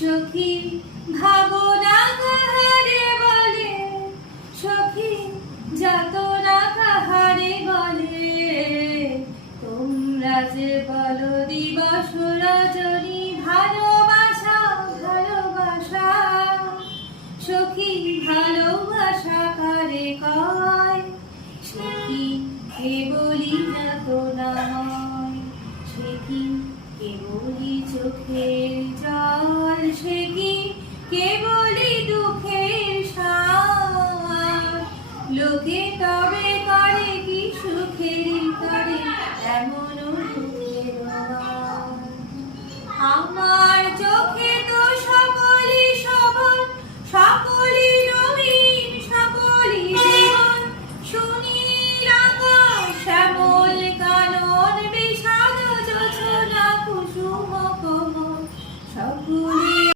সখী ভাবনা কাহারে বলে, সখী যাতনা কাহারে বলে, তোমরা যে বলো দিবস রজনী ভালোবাসা ভালোবাসা, সখী ভালোবাসা কারে কয়, সে কি কেবলই যাতনা হয়, সে কি কেবলই চোখের জল, সে কি কেবলই দুঃখের সার, লোকে তবে করে কি সুখের করে এমন দুঃখের আর। আমার চোখে তো সকলই সবল, সকলই রঙিন, সকলই জীবন, সুনীল আকাশ শ্যামল কানন বিষাদ জোছনা কুসুম কোমল, সকলে